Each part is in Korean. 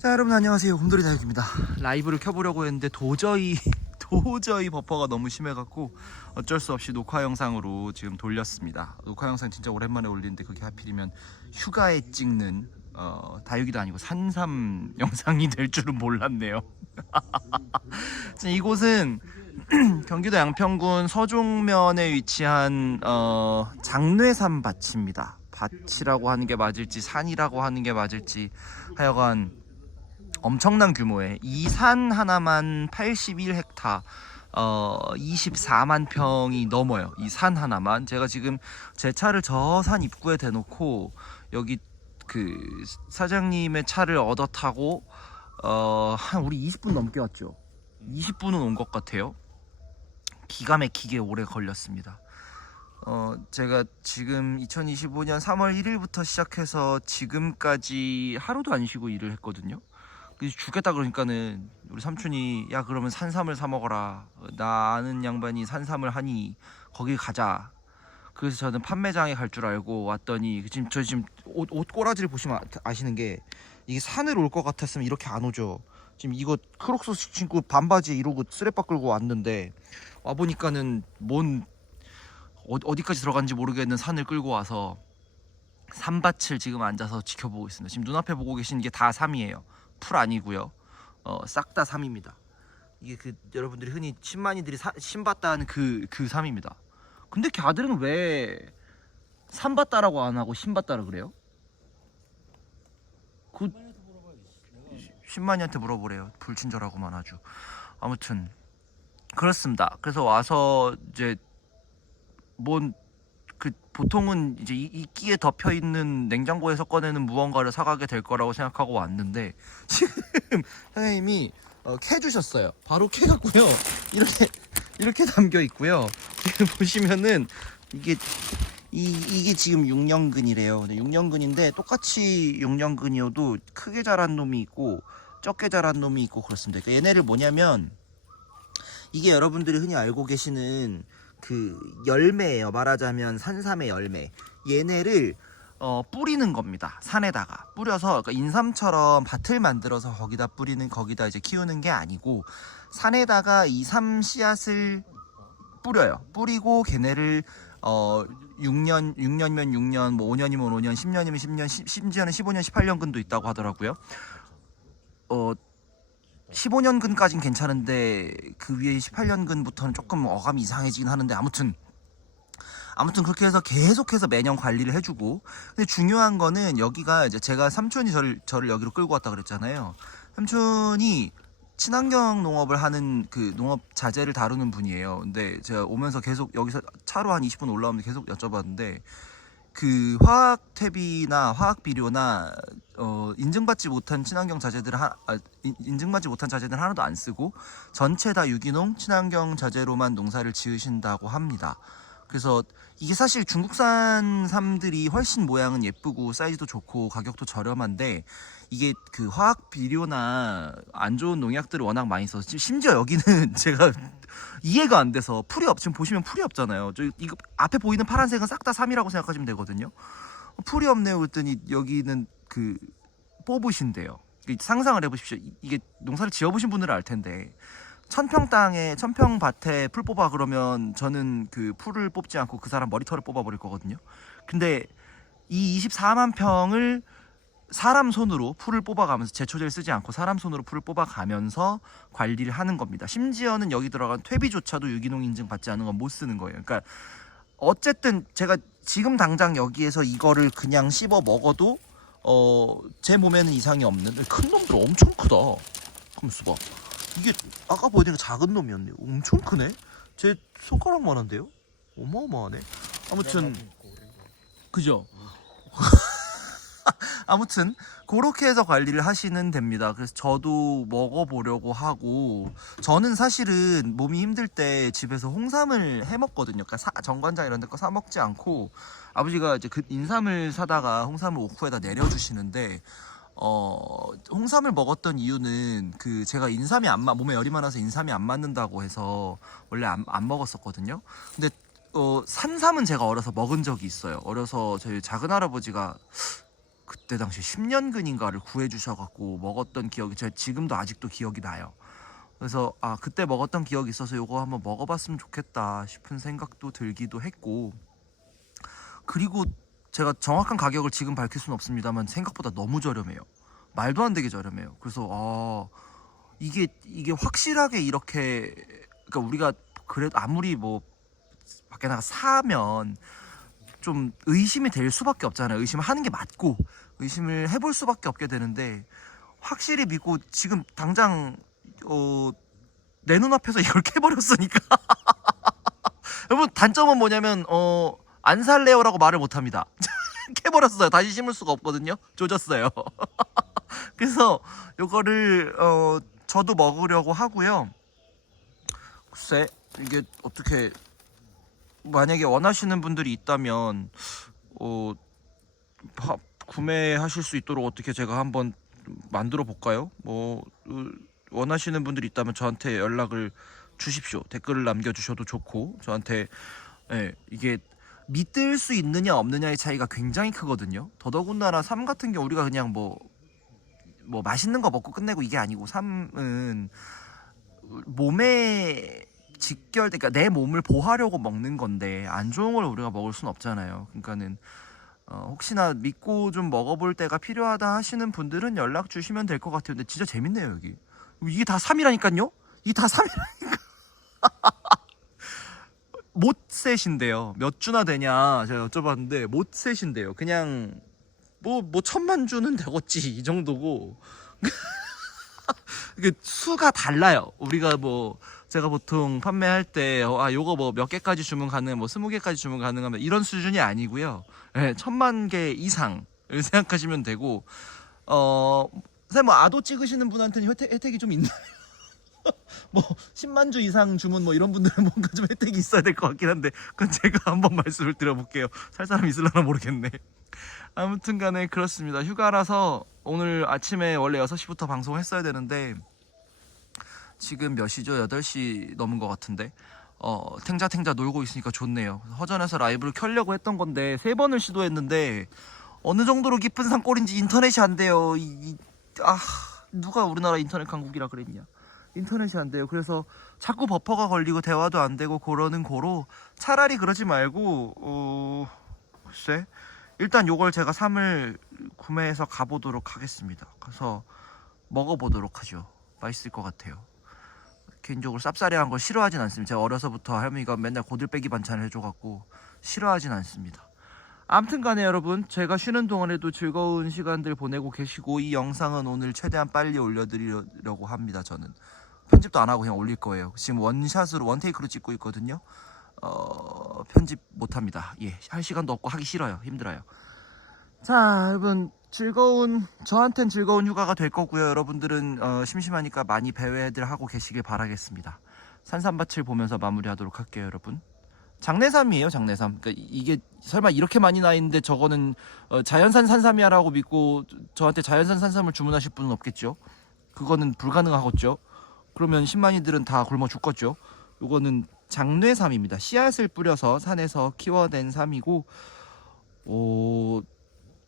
자 여러분 안녕하세요. 곰돌이 다육입니다. 라이브를 켜보려고 했는데 도저히 도저히 버퍼가 너무 심해갖고 어쩔 수 없이 녹화 영상으로 지금 돌렸습니다. 녹화 영상 진짜 오랜만에 올리는데 그게 하필이면 휴가에 찍는 어, 다육이도 아니고 산삼 영상이 될 줄은 몰랐네요. 자, 이곳은 경기도 양평군 서종면에 위치한 어, 장뇌산 밭입니다. 밭이라고 하는 게 맞을지 산이라고 하는 게 맞을지 하여간 엄청난 규모의 이 산 하나만 81헥타 어 24만 평이 넘어요. 이 산 하나만 제가 지금 제 차를 저 산 입구에 대놓고 여기 그 사장님의 차를 얻어 타고 어한 우리 20분 넘게 왔죠. 20분은 온 것 같아요. 기가 막히게 오래 걸렸습니다. 어, 제가 지금 2025년 3월 1일부터 시작해서 지금까지 하루도 안 쉬고 일을 했거든요. 죽겠다 그러니까는 우리 삼촌이 야 그러면 산삼을 사 먹어라. 나 아는 양반이 산삼을 하니 거기 가자. 그래서 저는 판매장에 갈 줄 알고 왔더니 지금 저 지금 옷, 옷 꼬라지를 보시면 아- 아시는 게 이게 산을 올 것 같았으면 이렇게 안 오죠. 지금 이거 크록스 신고 반바지에 이러고 쓰레빠 끌고 왔는데 와 보니까는 뭔 어, 어디까지 들어간지 모르겠는 산을 끌고 와서 산밭을 지금 앉아서 지켜보고 있습니다. 지금 눈앞에 보고 계시는 게다 삼이에요. 풀 아니고요. 어, 싹다 삼입니다. 이게 그 여러분들이 흔히 신만이들이 사, 신봤다 하는 그, 그 삼입니다. 근데 걔들은 왜 삼봤다라고 안 하고 신봤다라 그래요? 그 신만이한테 물어보래요. 불친절하고만 아주. 아무튼 그렇습니다. 그래서 와서 이제 뭔 그 보통은 이제 이- 이끼에 덮여 있는 냉장고에서 꺼내는 무언가를 사가게 될 거라고 생각하고 왔는데 지금 사장님이 어, 캐 주셨어요. 바로 캐 갖고요. 이렇게 이렇게 담겨 있고요. 지금 보시면은 이게 이 이게 지금 6년근이래요. 6년근인데 똑같이 6년근이어도 크게 자란 놈이 있고 적게 자란 놈이 있고 그렇습니다. 그러니까 얘네를 뭐냐면 이게 여러분들이 흔히 알고 계시는 그 열매예요. 말하자면 산삼의 열매. 얘네를 어, 뿌리는 겁니다. 산에다가 뿌려서 그러니까 인삼처럼 밭을 만들어서 거기다 뿌리는 거기다 이제 키우는 게 아니고 산에다가 이 삼 씨앗을 뿌려요. 뿌리고 걔네를 어 6년 6년이면 6년 뭐 5년이면 5년 10년이면 10년 시- 심지어는 15년 18년근도 있다고 하더라고요. 어 15년근까진 괜찮은데 그 위에 18년근부터는 조금 어감이 이상해지긴 하는데 아무튼 아무튼 그렇게 해서 계속해서 매년 관리를 해주고. 근데 중요한 거는 여기가 이제 제가 삼촌이 저를 저를 여기로 끌고 왔다 그랬잖아요. 삼촌이 친환경 농업을 하는 그 농업 자재를 다루는 분이에요. 근데 제가 오면서 계속 여기서 차로 한 20분 올라오면 계속 여쭤봤는데 그 화학 퇴비나 화학 비료나 어, 인증받지 못한 친환경 자재들 하, 아, 인- 인증받지 못한 자재들 하나도 안 쓰고 전체 다 유기농 친환경 자재로만 농사를 지으신다고 합니다. 그래서 이게 사실 중국산 삼들이 훨씬 모양은 예쁘고 사이즈도 좋고 가격도 저렴한데 이게 그 화학 비료나 안 좋은 농약들을 워낙 많이 써서 심지어 여기는 제가 이해가 안 돼서 풀이 없 지금 보시면 풀이 없잖아요. 저 이거 앞에 보이는 파란색은 싹다 삼이라고 생각하시면 되거든요. 어, 풀이 없네요. 그랬더니 여기는 그 뽑으신대요. 이게 상상을 해보십시오. 이- 이게 농사를 지어보신 분들은 알 텐데 천평 땅에 천평 밭에 풀 뽑아 그러면 저는 그 풀을 뽑지 않고 그 사람 머리털을 뽑아 버릴 거거든요. 근데 이 24만 평을 사람 손으로 풀을 뽑아가면서 제초제를 쓰지 않고 사람 손으로 풀을 뽑아가면서 관리를 하는 겁니다. 심지어는 여기 들어간 퇴비조차도 유기농 인증 받지 않은 건 못 쓰는 거예요. 그러니까 어쨌든 제가 지금 당장 여기에서 이거를 그냥 씹어 먹어도 어 제 몸에는 이상이 없는 큰 놈들 엄청 크다. 가만있어 봐. 이게 아까 보여드린 작은 놈이었네요. 엄청 크네. 제 손가락만 한데요? 어마어마하네. 아무튼 그죠? 아무튼 그렇게 해서 관리를 하시는 됩니다. 그래서 저도 먹어보려고 하고 저는 사실은 몸이 힘들 때 집에서 홍삼을 해 먹거든요. 그러니까 사- 정관장 이런 데 거 사 먹지 않고 아버지가 이제 그 인삼을 사다가 홍삼을 오후에다 내려주시는데 어 홍삼을 먹었던 이유는 그 제가 인삼이 안 맞, 몸에 열이 많아서 인삼이 안 맞는다고 해서 원래 안, 안 먹었었거든요. 근데 어 산삼은 제가 어려서 먹은 적이 있어요. 어려서 저희 작은 할아버지가 그때 당시 10년근인가를 구해주셔갖고 먹었던 기억이 제가 지금도 아직도 기억이 나요. 그래서 아 그때 먹었던 기억이 있어서 요거 한번 먹어봤으면 좋겠다 싶은 생각도 들기도 했고 그리고 제가 정확한 가격을 지금 밝힐 수는 없습니다만 생각보다 너무 저렴해요. 말도 안 되게 저렴해요. 그래서 아 이게 이게 확실하게 이렇게 그러니까 우리가 그래도 아무리 뭐 밖에 나가 사면 좀 의심이 될 수밖에 없잖아요. 의심하는 게 맞고 의심을 해볼 수밖에 없게 되는데 확실히 믿고 지금 당장 어, 내 눈앞에서 이걸 캐버렸으니까 여러분 단점은 뭐냐면 어, 안 살래요라고 말을 못합니다. 캐버렸어요. 다시 심을 수가 없거든요. 조졌어요. 그래서 요거를 어, 저도 먹으려고 하고요. 글쎄 이게 어떻게 만약에 원하시는 분들이 있다면 어, 파- 구매하실 수 있도록 어떻게 제가 한번 만들어 볼까요? 뭐 어, 원하시는 분들이 있다면 저한테 연락을 주십시오. 댓글을 남겨주셔도 좋고 저한테 예, 이게 믿을 수 있느냐 없느냐의 차이가 굉장히 크거든요. 더더군다나 삶 같은 경우 우리가 그냥 뭐뭐 맛있는 거 먹고 끝내고 이게 아니고 삶은 몸에 직결 그러니까 내 몸을 보호하려고 먹는 건데 안 좋은 걸 우리가 먹을 순 없잖아요. 그러니까는 어, 혹시나 믿고 좀 먹어볼 때가 필요하다 하시는 분들은 연락 주시면 될 것 같아요. 근데 진짜 재밌네요 여기. 이게 다 3이라니까요? 이게 다 3이라니까. 못셋인데요. 몇 주나 되냐 제가 여쭤봤는데 못셋인데요. 그냥 뭐뭐 천만 주는 되겠지 이 정도고. 이게 수가 달라요. 우리가 뭐 제가 보통 판매할 때 아 요거 뭐 몇 개까지 주문 가능, 뭐 스무 개까지 주문 가능하면 이런 수준이 아니고요. 예, 천만 개 이상을 생각하시면 되고 어 선생님 뭐 아도 찍으시는 분한테는 혜택, 혜택이 좀 있나요? 뭐 10만 주 이상 주문 뭐 이런 분들은 뭔가 좀 혜택이 있어야 될 것 같긴 한데 그건 제가 한번 말씀을 드려볼게요. 살 사람 있을라나 모르겠네. 아무튼 간에 그렇습니다. 휴가라서 오늘 아침에 원래 6시부터 방송했어야 되는데 지금 몇 시죠? 8시 넘은 것 같은데 어, 탱자탱자 놀고 있으니까 좋네요. 허전해서 라이브를 켜려고 했던 건데 세 번을 시도했는데 어느 정도로 깊은 산골인지 인터넷이 안 돼요. 이, 이- 아 누가 우리나라 인터넷 강국이라 그랬냐? 인터넷이 안 돼요. 그래서 자꾸 버퍼가 걸리고 대화도 안 되고 그러는 거로 차라리 그러지 말고 어 글쎄 일단 요걸 제가 3을 구매해서 가보도록 하겠습니다. 가서 먹어보도록 하죠. 맛있을 것 같아요. 개인적으로 쌉싸래한 걸 싫어하진 않습니다. 제가 어려서부터 할머니가 맨날 고들빼기 반찬을 해줘갖고 싫어하진 않습니다. 아무튼 간에 여러분 제가 쉬는 동안에도 즐거운 시간들 보내고 계시고 이 영상은 오늘 최대한 빨리 올려드리려고 합니다. 저는 편집도 안 하고 그냥 올릴 거예요. 지금 원샷으로 원테이크로 찍고 있거든요. 어, 편집 못 합니다. 예, 할 시간도 없고 하기 싫어요. 힘들어요. 자, 여러분 즐거운 저한텐 즐거운 휴가가 될 거고요. 여러분들은 어, 심심하니까 많이 배회들 하고 계시길 바라겠습니다. 산삼밭을 보면서 마무리하도록 할게요, 여러분. 장내삼이에요, 장내삼. 그러니까 이- 이게 설마 이렇게 많이 나 있는데 저거는 어, 자연산 산삼이야라고 믿고 저한테 자연산 산삼을 주문하실 분은 없겠죠. 그거는 불가능하겠죠. 그러면 신만이들은 다 굶어 죽겠죠. 요거는 장뇌삼입니다. 씨앗을 뿌려서 산에서 키워낸 삼이고, 오,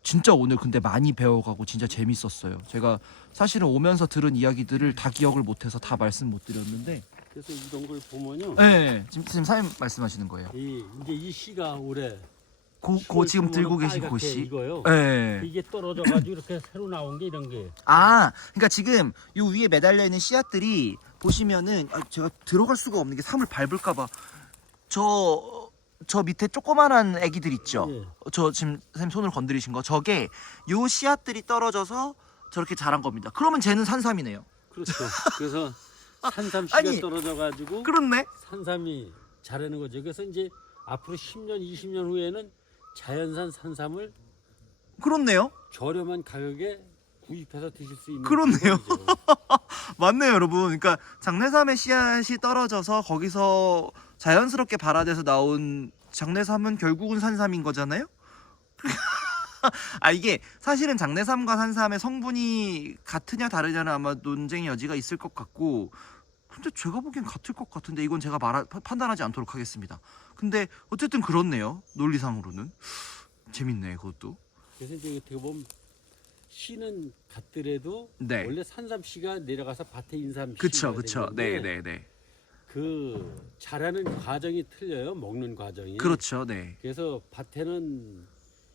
진짜 오늘 근데 많이 배워가고 진짜 재밌었어요. 제가 사실은 오면서 들은 이야기들을 다 기억을 못해서 다 말씀 못 드렸는데, 그래서 이런 걸 보면요. 네, 지금 지금 사임 말씀하시는 거예요. 이 이제 이 씨가 올해 고, 고 지금 들고 계신 빨갛게 고씨. 이거요. 네. 이게 떨어져 가지고 이렇게 새로 나온 게 이런 게. 아, 그러니까 지금 요 위에 매달려 있는 씨앗들이 보시면은 아, 제가 들어갈 수가 없는 게 삼을 밟을까봐 저. 저 밑에 조그만한 애기들 있죠. 예. 저 지금 선생님 손을 건드리신 거. 저게 요 씨앗들이 떨어져서 저렇게 자란 겁니다. 그러면 쟤는 산삼이네요. 그렇죠. 그래서 산삼 씨가 아니, 떨어져 가지고 그렇네. 산삼이 자라는 거죠. 그래서 이제 앞으로 10년, 20년 후에는 자연산 산삼을 그렇네요. 저렴한 가격에 구입해서 드실 수 있는 그렇네요. 맞네요, 여러분. 그러니까 장내삼의 씨앗이 떨어져서 거기서 자연스럽게 발화돼서 나온 장내삼은 결국은 산삼인 거잖아요. 아 이게 사실은 장내삼과 산삼의 성분이 같으냐 다르냐는 아마 논쟁의 여지가 있을 것 같고 근데 제가 보기엔 같을 것 같은데 이건 제가 파- 판단하지 않도록 하겠습니다. 근데 어쨌든 그렇네요. 논리상으로는 재밌네 그것도. 그래서 이제 어떻게 보면 씨는 같더라도 네. 원래 산삼씨가 내려가서 밭에 인삼씨 그쵸 그쵸 네네네 그 자라는 과정이 틀려요 먹는 과정이 그렇죠 네 그래서 밭에는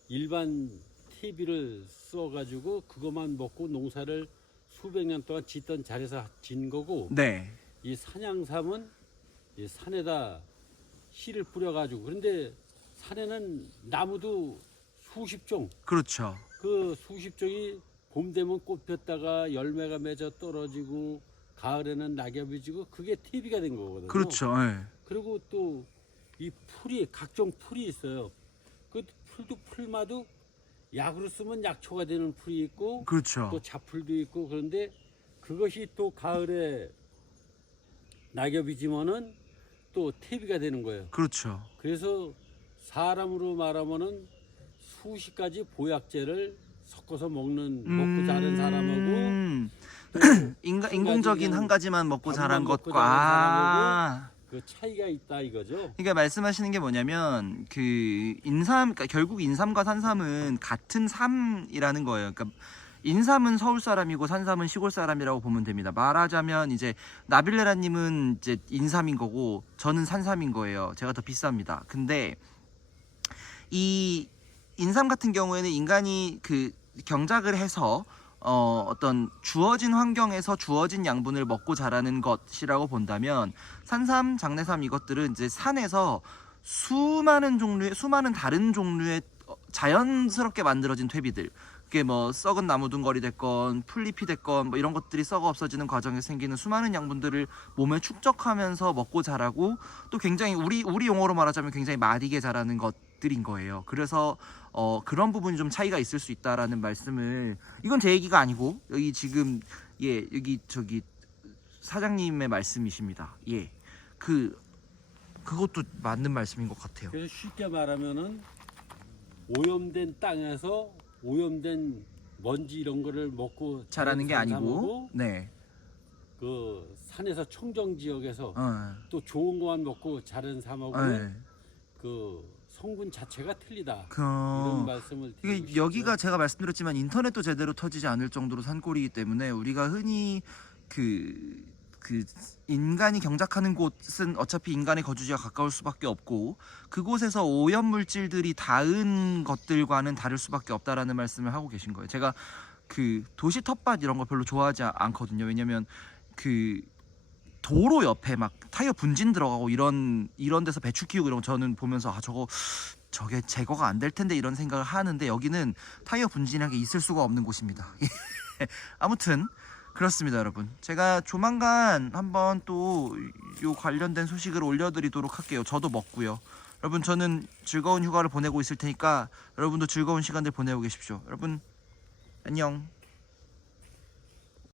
일반 TV를 써가지고 그것만 먹고 농사를 수백 년 동안 짓던 자리에서 진 거고 네. 이 산양삼은 이 산에다 씨를 뿌려가지고 그런데 산에는 나무도 수십 종 그렇죠 그 수십 종이 봄 되면 꽃 폈다가 열매가 맺어 떨어지고 가을에는 낙엽이 지고 그게 TV가 된 거거든요. 그렇죠 네. 그리고 또 이 풀이 각종 풀이 있어요. 그 풀도 풀마도 약으로 쓰면 약초가 되는 풀이 있고 그렇죠 또 잡풀도 있고 그런데 그것이 또 가을에 낙엽이 지면은 또 퇴비가 되는 거예요. 그렇죠 그래서 사람으로 말하면은 수십 가지 보약제를 섞어서 먹는 먹고 자란 사람하고 음, 또 인가, 한 인공적인 한 가지만 먹고 자란 먹고 것과 자란 아, 그 차이가 있다 이거죠. 그러니까 말씀하시는 게 뭐냐면 그 인삼 그러니까 결국 인삼과 산삼은 같은 삼이라는 거예요. 그러니까 인삼은 서울 사람이고 산삼은 시골 사람이라고 보면 됩니다. 말하자면 이제 나빌레라님은 이제 인삼인 거고 저는 산삼인 거예요. 제가 더 비쌉니다. 근데 이 인삼 같은 경우에는 인간이 그 경작을 해서 어, 어떤 주어진 환경에서 주어진 양분을 먹고 자라는 것이라고 본다면 산삼, 장내삼 이것들은 이제 산에서 수많은 종류의 수많은 다른 종류의 어, 자연스럽게 만들어진 퇴비들 그게 뭐 썩은 나무 둥거리 됐건 풀잎이 됐건 뭐 이런 것들이 썩어 없어지는 과정에 생기는 수많은 양분들을 몸에 축적하면서 먹고 자라고 또 굉장히 우리 우리 용어로 말하자면 굉장히 마디게 자라는 것들인 거예요. 그래서 어 그런 부분이 좀 차이가 있을 수 있다라는 말씀을 이건 제 얘기가 아니고 여기 지금 예 여기 저기 사장님의 말씀이십니다. 예. 그 그것도 맞는 말씀인 것 같아요. 그래서 쉽게 말하면은 오염된 땅에서 오염된 먼지 이런 거를 먹고 잘하는 게 아니고 네. 그 산에서 청정 지역에서 어. 또 좋은 것만 먹고 자란 삼하고는 네. 그 성분 자체가 틀리다 그 이런 말씀을 이게. 여기가 제가 말씀드렸지만 인터넷도 제대로 터지지 않을 정도로 산골이기 때문에 우리가 흔히 그, 그 인간이 경작하는 곳은 어차피 인간의 거주지와 가까울 수밖에 없고 그곳에서 오염 물질들이 닿은 것들과는 다를 수밖에 없다라는 말씀을 하고 계신 거예요. 제가 그 도시 텃밭 이런 거 별로 좋아하지 않거든요. 왜냐면 그 도로 옆에 막 타이어 분진 들어가고 이런 이런 데서 배추 키우고 이런 거 저는 보면서 아 저거 저게 제거가 안 될 텐데 이런 생각을 하는데 여기는 타이어 분진하게 있을 수가 없는 곳입니다. 아무튼 그렇습니다, 여러분. 제가 조만간 한번 또 요 관련된 소식을 올려드리도록 할게요. 저도 먹고요. 여러분 저는 즐거운 휴가를 보내고 있을 테니까 여러분도 즐거운 시간들 보내고 계십시오. 여러분 안녕.